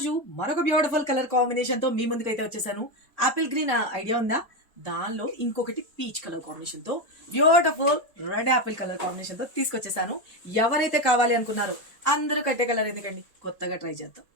రోజు మరొక beautiful colour combination తో మీ ముందుకైతే వచ్చేసాను. ఆపిల్ గ్రీన్ ఐడియా ఉందా? దానిలో ఇంకొకటి పీచ్ కలర్ కాంబినేషన్ తో beautiful red apple colour combination తో తీసుకొచ్చేసాను. ఎవరైతే కావాలి అనుకున్నారో అందరూ కట్టే కలర్ ఎందుకండి, కొత్తగా ట్రై చేద్దాం.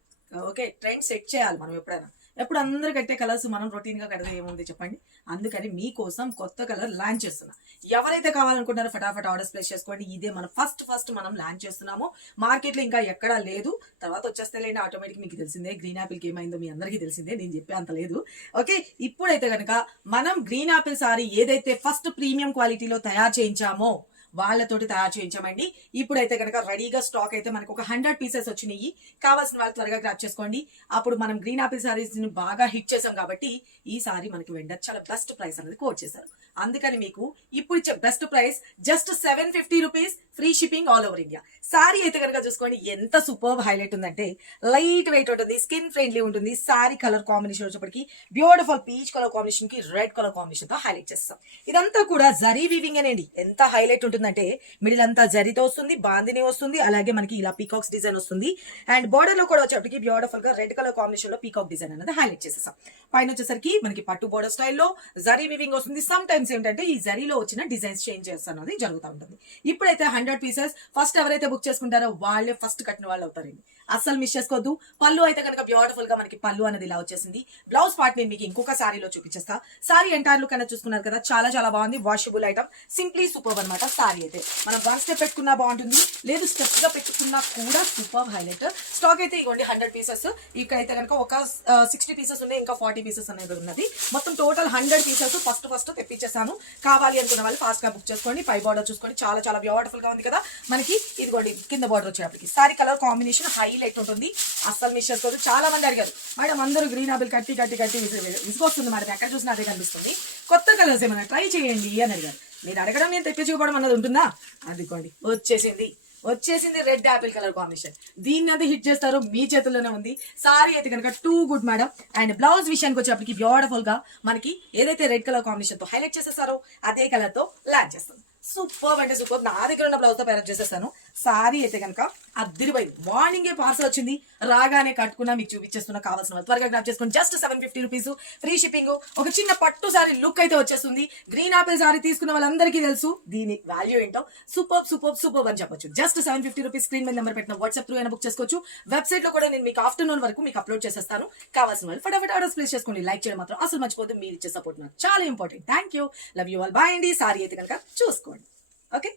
ఓకే, ట్రెండ్ సెట్ చేయాలి మనం ఎప్పుడైనా. ఎప్పుడు అందరు కట్టే కలర్స్ మనం రొటీన్ గా కడితే ఏముంది చెప్పండి. అందుకని మీకోసం కొత్త కలర్ లాంచ్ చేస్తున్నా. ఎవరైతే కావాలనుకుంటారో ఫటాఫట్ ఆర్డర్స్ ప్లేస్ చేసుకోండి. ఇదే మనం ఫస్ట్ మనం లాంచ్ చేస్తున్నాము. మార్కెట్ లో ఇంకా ఎక్కడా లేదు. తర్వాత వచ్చేస్తే లేని ఆటోమేటిక్ మీకు తెలిసిందే. గ్రీన్ ఆపిల్ కి ఏమైందో మీ అందరికీ తెలిసిందే, నేను చెప్పే అంత లేదు. ఓకే, ఇప్పుడైతే కనుక మనం గ్రీన్ ఆపిల్ సారీ ఏదైతే ఫస్ట్ ప్రీమియం క్వాలిటీలో తయారు చేయించామో వాళ్ళతోటి తయారు చేయించామండి. ఇప్పుడైతే కనుక రెడీగా స్టాక్ అయితే మనకు ఒక 100 పీసెస్ వచ్చినాయి. కావాల్సిన వాళ్ళు త్వరగా గ్రాప్ చేసుకోండి. అప్పుడు మనం గ్రీన్ ఆపిల్ సారీస్ ని బాగా హిట్ చేసాం కాబట్టి ఈ సారీ మనకి వెండర్ చాలా బెస్ట్ ప్రైస్ అనేది కోట్ చేశారు. అందుకని మీకు ఇప్పుడు ఇచ్చే best price just 750 rupees, free shipping all over India. Sorry అయితే కనుక చూసుకోండి ఎంత సూపర్ హైలైట్ ఉందంటే, లైట్ వెయిట్ ఉంటుంది, స్కిన్ ఫ్రెండ్లీ ఉంటుంది. సారీ కలర్ కాంబినేషన్ వచ్చేప్పటికి బ్యూటిఫుల్ పీచ్ కలర్ కాంబినేషన్ కి రెడ్ కలర్ కాంబినేషన్ తో హైలైట్ చేస్తాం. ఇదంతా కూడా జరీ వీవింగ్ అనేండి. ఎంత హైలైట్ ఉంటుందంటే మిడిల్ అంతా జరీతో వస్తుంది, బాందిని వస్తుంది, అలాగే మనకి ఇలా పీకాక్స్ డిజైన్ వస్తుంది. అండ్ బోర్డర్ లో కూడా వచ్చేప్పటికి బ్యూటిఫుల్ గా రెడ్ కలర్ కాంబినేషన్ లో పీకాక్ డిజైన్ అనేది హైలైట్ చేసేసాం. పైన వచ్చేసరికి మనకి పట్టు బోర్డర్ స్టైల్లో జరీ వీవింగ్ వస్తుంది. సమ్ టైమ్స్ ఏంటంటే ఈ జరీలో వచ్చిన డిజైన్స్ చేంజ్ చేస్తాను అనేది జరుగుతూ ఉంటుంది. ఇప్పుడైతే 100 పీసెస్ ఫస్ట్ ఎవరైతే బుక్ చేసుకుంటారో వాళ్ళే ఫస్ట్ కట్టిన వాళ్ళు అవుతారండి. అస్సలు మిస్ చేసుకోవద్దు. పళ్ళు అయితే కనుక బ్యూటిఫుల్ గా మనకి పళ్ళు అనేది ఇలా వచ్చేసింది. బ్లౌజ్ పార్ట్ నేను మీకు ఇంకొక సారీలో చూపించేస్తా. సారీ ఎంటైర్ లుక్ అనేది చూసుకున్నారు కదా, చాలా చాలా బాగుంది. వాషబుల్ ఐటమ్, సింప్లీ సూపర్ అనమాట. సారీ అయితే మనం వన్ స్టెప్ పెట్టుకున్నా బాగుంటుంది, లేదు స్టెప్ గా పెట్టుకున్నా కూడా సూపర్ హైలైట్. స్టాక్ అయితే ఇవ్వండి 100 పీసెస్. ఇక్కడైతే కనుక ఒక 60 పీసెస్ ఉన్నాయి, ఇంకా 40 పీసెస్ అనేది ఉన్నది. మొత్తం టోటల్ 100 పీసెస్ ఫస్ట్ తెప్పించేసాను. కావాలి అనుకున్న వాళ్ళు ఫాస్ట్ గా బుక్ చేసుకోండి. పై బార్డర్ చూసుకోండి, చాలా చాలా బ్యూటిఫుల్ గా ఉంది కదా మనకి. ఇదిగోండి కింద బార్డర్ వచ్చేటప్పటికి సారీ కలర్ కాంబినేషన్ హైలైట్ ఉంటుంది. అస్సలు మిస్ చేసుకోవద్దు. చాలా మంది అడిగారు, మేడం అందరూ గ్రీన్ ఆపిల్ కట్టి విసుకొస్తుంది మేడం, ఎక్కడ చూసినా అదే కనిపిస్తుంది, కొత్త కలర్స్ ఏమైనా ట్రై చేయండి అని అడిగారు. మీరు అడగడం నేను తెప్పించుకోవడం అన్నది ఉంటుందా? అదిగోండి వచ్చేసింది రెడ్ ఆపిల్ కలర్ కాంబినేషన్. దీన్ని అది హిట్ చేస్తారు, మీ చేతుల్లోనే ఉంది. సారీ అయితే కనుక too good madam. And blouse విషయానికి వచ్చేప్పటికి బ్యూటిఫుల్ గా మనకి ఏదైతే రెడ్ కలర్ కాంబినేషన్ తో హైలైట్ చేసేసారో అదే కలర్ తో లాంచ్ చేస్తాం. సూపర్ అంటే సూపర్. నా దగ్గర ఉన్న బ్లౌజ్ తో పేరప్ చేసేస్తాను. సారీ అయితే కనుక అద్దరిపోయింది. మార్నింగే పార్సల్ వచ్చింది, రాగానే కట్టుకున్నా మీకు చూపించేస్తున్నా. కావాల్సిన త్వరగా గ్రాప్ చేసుకోండి. Just 750 rupees, free shipping. ఒక చిన్న పట్టు సారీ లుక్ అయితే వచ్చేస్తుంది. గ్రీన్ ఆపిల్ సారీ తీసుకున్న వాళ్ళందరికీ తెలుసు దీని వాల్యూ ఏంటో. సూపర్ అని చెప్పొచ్చు. Just 750 rupees. స్క్రీన్ మీద నెంబర్ పెట్టిన వాట్సాప్ త్రూ అయినా బుక్ చేసుకోవచ్చు. వెబ్సైట్ లో కూడా నేను మీకు ఆఫ్టర్నూన్ వరకు మీకు అప్లోడ్ చేసేస్తాను. కావాల్సిన వాళ్ళు ఫటాఫట్ ఆర్డర్స్ ప్లేస్ చేసుకోండి. లైక్ చేయడం మాత్రం అసలు మర్చిపోద్దు. మీరు ఇచ్చే సపోర్ట్ నాకు చాలా important. Thank you, love you all, bye అండి. సారీ అయితే కనుక చూసుకోండి. ఓకే.